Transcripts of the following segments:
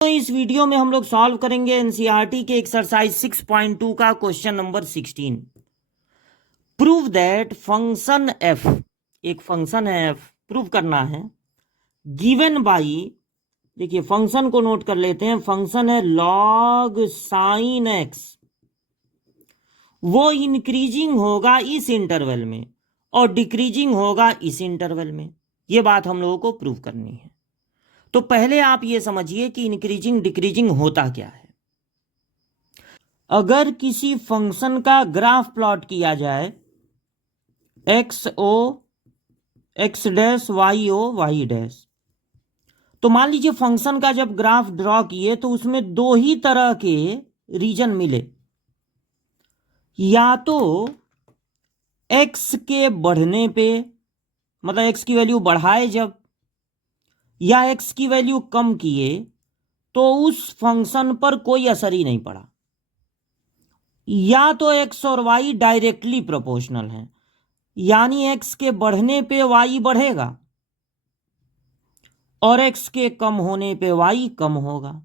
तो इस वीडियो में हम लोग सॉल्व करेंगे एनसीईआरटी के एक्सरसाइज 6.2 का question number 16। Prove that function F, एक फंक्शन है एफ, प्रूव करना है, गिवन बाई, देखिए फंक्शन को नोट कर लेते हैं, फंक्शन है लॉग साइन एक्स, वो इंक्रीजिंग होगा इस इंटरवल में और डिक्रीजिंग होगा इस इंटरवल में। ये बात हम लोगों को प्रूव करनी है। तो पहले आप ये समझिए कि इंक्रीजिंग डिक्रीजिंग होता क्या है। अगर किसी फंक्शन का ग्राफ प्लॉट किया जाए, X O X dash Y O Y dash, तो मान लीजिए फंक्शन का जब ग्राफ ड्रॉ किए तो उसमें दो ही तरह के रीजन मिले, या तो एक्स के बढ़ने पे, मतलब एक्स की वैल्यू बढ़ाए जब, या एक्स की वैल्यू कम किए तो उस फंक्शन पर कोई असर ही नहीं पड़ा, या तो एक्स और वाई डायरेक्टली प्रोपोर्शनल हैं, यानी एक्स के बढ़ने पे वाई बढ़ेगा और एक्स के कम होने पे वाई कम होगा।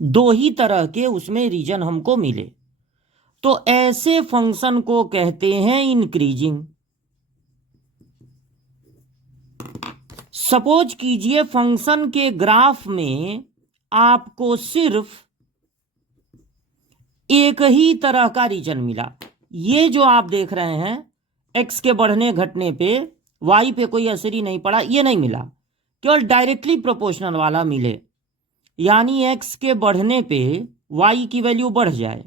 दो ही तरह के उसमें रीजन हमको मिले, तो ऐसे फंक्शन को कहते हैं इंक्रीजिंग। सपोज कीजिए फंक्शन के ग्राफ में आपको सिर्फ एक ही तरह का रीजन मिला, ये जो आप देख रहे हैं एक्स के बढ़ने घटने पे वाई पे कोई असर ही नहीं पड़ा, ये नहीं मिला, केवल डायरेक्टली प्रोपोर्शनल वाला मिले, यानी एक्स के बढ़ने पे वाई की वैल्यू बढ़ जाए,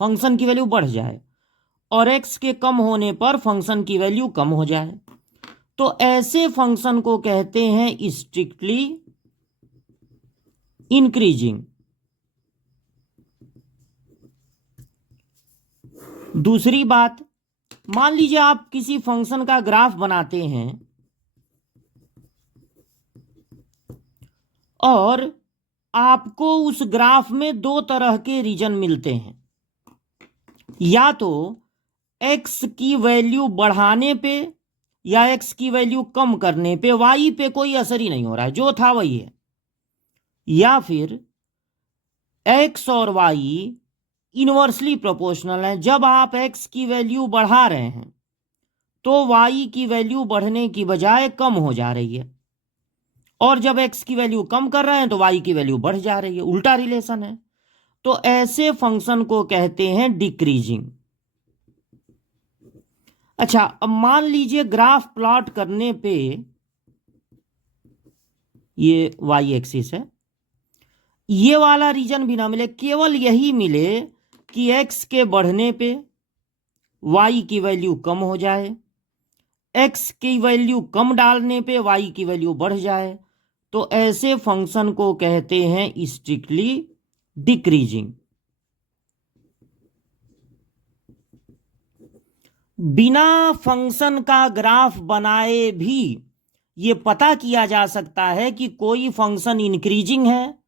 फंक्शन की वैल्यू बढ़ जाए, और एक्स के कम होने पर फंक्शन की वैल्यू कम हो जाए। तो ऐसे फंक्शन को कहते हैं स्ट्रिक्टली इंक्रीजिंग। दूसरी बात, मान लीजिए आप किसी फंक्शन का ग्राफ बनाते हैं और आपको उस ग्राफ में दो तरह के रीजन मिलते हैं, या तो एक्स की वैल्यू बढ़ाने पे या एक्स की वैल्यू कम करने पे वाई पे कोई असर ही नहीं हो रहा है, जो था वही है, या फिर एक्स और वाई इनवर्सली प्रोपोर्शनल है, जब आप एक्स की वैल्यू बढ़ा रहे हैं तो वाई की वैल्यू बढ़ने की बजाय कम हो जा रही है, और जब एक्स की वैल्यू कम कर रहे हैं तो वाई की वैल्यू बढ़ जा रही है, उल्टा रिलेशन है। तो ऐसे फंक्शन को कहते हैं डिक्रीजिंग। अच्छा, अब मान लीजिए ग्राफ प्लॉट करने पे ये वाई एक्सिस है, ये वाला रीजन भी ना मिले, केवल यही मिले कि एक्स के बढ़ने पे वाई की वैल्यू कम हो जाए, एक्स की वैल्यू कम डालने पे वाई की वैल्यू बढ़ जाए, तो ऐसे फंक्शन को कहते हैं स्ट्रिक्टली डिक्रीजिंग। बिना फंक्शन का ग्राफ बनाए भी ये पता किया जा सकता है कि कोई फंक्शन इंक्रीजिंग है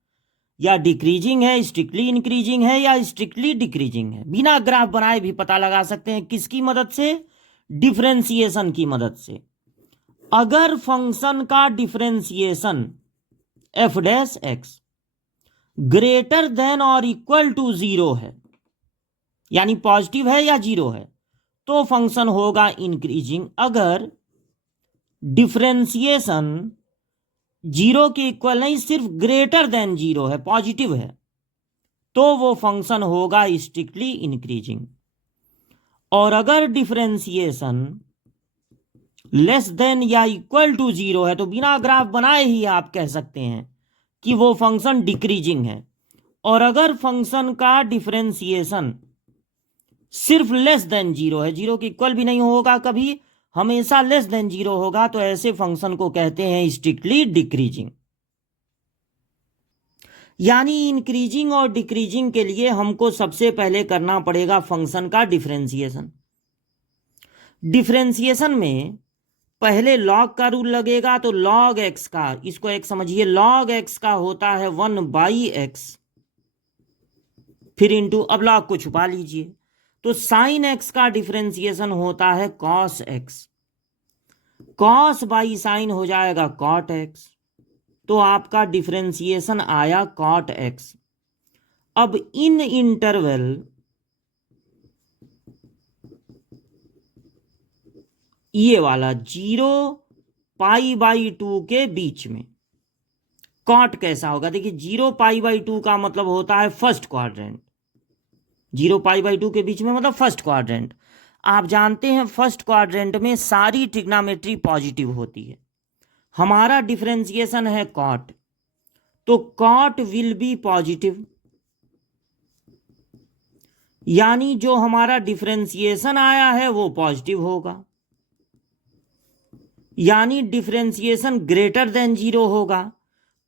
या डिक्रीजिंग है, स्ट्रिक्टली इंक्रीजिंग है या स्ट्रिक्टली डिक्रीजिंग है। बिना ग्राफ बनाए भी पता लगा सकते हैं, किसकी मदद से? डिफरेंशिएशन की मदद से। अगर फंक्शन का differentiation F dash x greater than और इक्वल टू जीरो है, यानी पॉजिटिव है या जीरो है, तो फंक्शन होगा इंक्रीजिंग। अगर डिफरेंशिएशन जीरो के इक्वल नहीं, सिर्फ ग्रेटर देन जीरो है, पॉजिटिव है, तो वो फंक्शन होगा स्ट्रिक्टली इंक्रीजिंग। और अगर डिफरेंशिएशन लेस देन या इक्वल टू जीरो है तो बिना ग्राफ बनाए ही आप कह सकते हैं कि वो फंक्शन डिक्रीजिंग है। और अगर फंक्शन का डिफरेंशिएशन सिर्फ लेस देन जीरो है, जीरो के इक्वल भी नहीं होगा कभी, हमेशा लेस देन जीरो होगा, तो ऐसे फंक्शन को कहते हैं स्ट्रिक्टली डिक्रीजिंग। यानी इंक्रीजिंग और डिक्रीजिंग के लिए हमको सबसे पहले करना पड़ेगा फंक्शन का डिफरेंशिएशन। डिफरेंशिएशन में पहले लॉग का रूल लगेगा, तो लॉग एक्स का, इसको एक समझिए, लॉग एक्स का होता है 1/x, फिर इंटू, अब लॉग को छुपा लीजिए, तो साइन एक्स का डिफरेंशिएशन होता है cos x, cos by sine हो जाएगा कॉट एक्स, तो आपका डिफरेंशिएशन आया cot x। अब इन इंटरवल ये वाला 0 π/2 के बीच में कॉट कैसा होगा? देखिए 0 π/2 का मतलब होता है फर्स्ट क्वाड्रेंट। 0 π/2 के बीच में मतलब फर्स्ट क्वाड्रेंट। आप जानते हैं फर्स्ट क्वाड्रेंट में सारी ट्रिग्नोमेट्री पॉजिटिव होती है। हमारा डिफरेंशिएशन है कॉट, तो कॉट विल बी पॉजिटिव, यानी जो हमारा डिफरेंशिएशन आया है वो पॉजिटिव होगा, यानी डिफरेंशिएशन ग्रेटर देन 0 होगा।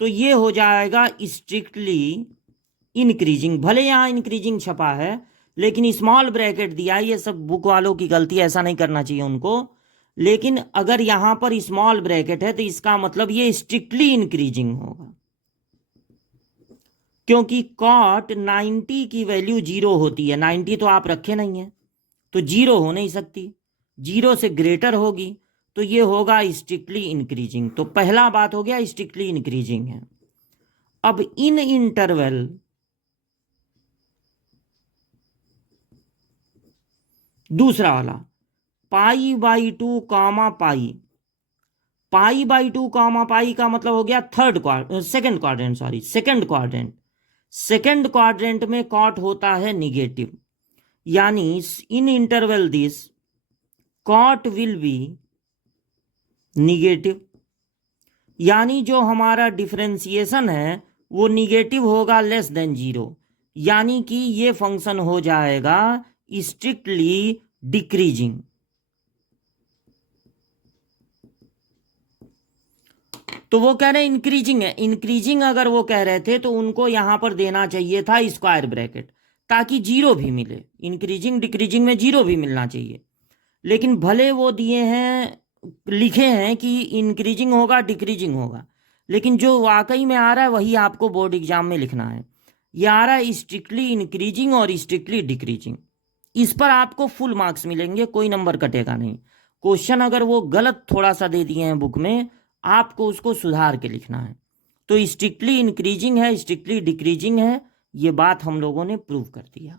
तो ये हो जाएगा स्ट्रिक्टली इंक्रीजिंग। भले यहां इंक्रीजिंग छपा है लेकिन स्मॉल ब्रैकेट दिया है, ये सब बुक वालों की गलती, ऐसा नहीं करना चाहिए उनको। लेकिन अगर यहां पर स्मॉल ब्रैकेट है तो इसका मतलब ये स्ट्रिक्टली इंक्रीजिंग होगा, क्योंकि कॉट 90 की वैल्यू 0 होती है। 90 तो आप रखे नहीं है तो 0 हो नहीं सकती, 0 से ग्रेटर होगी, तो ये होगा स्ट्रिक्टली इंक्रीजिंग। तो पहला बात हो गया स्ट्रिक्टली इंक्रीजिंग है। अब इन इंटरवल दूसरा वाला π/2 कामा पाई, π/2 कामा पाई का मतलब हो गया सेकंड क्वाड्रेंट। सेकंड क्वाड्रेंट में कॉट होता है निगेटिव, यानी in interval this cot will be negative, यानी जो हमारा डिफरेंशिएशन है वो निगेटिव होगा लेस देन 0, यानी कि ये फंक्शन हो जाएगा स्ट्रिक्टली डिक्रीजिंग। तो वो कह रहे हैं इंक्रीजिंग है। इंक्रीजिंग अगर वो कह रहे थे तो उनको यहां पर देना चाहिए था स्क्वायर ब्रैकेट, ताकि 0 भी मिले। इंक्रीजिंग डिक्रीजिंग में 0 भी मिलना चाहिए, लेकिन भले वो दिए हैं, लिखे हैं कि इंक्रीजिंग होगा डिक्रीजिंग होगा, लेकिन जो वाकई में आ रहा है वही आपको बोर्ड एग्जाम में लिखना है। ये आ रहा है स्ट्रिक्टली इंक्रीजिंग और स्ट्रिक्टली डिक्रीजिंग। इस पर आपको फुल मार्क्स मिलेंगे, कोई नंबर कटेगा नहीं। क्वेश्चन अगर वो गलत थोड़ा सा दे दिए हैं बुक में, आपको उसको सुधार के लिखना है। तो स्ट्रिक्टली इंक्रीजिंग है, स्ट्रिक्टली डिक्रीजिंग है, ये बात हम लोगों ने प्रूव कर दिया।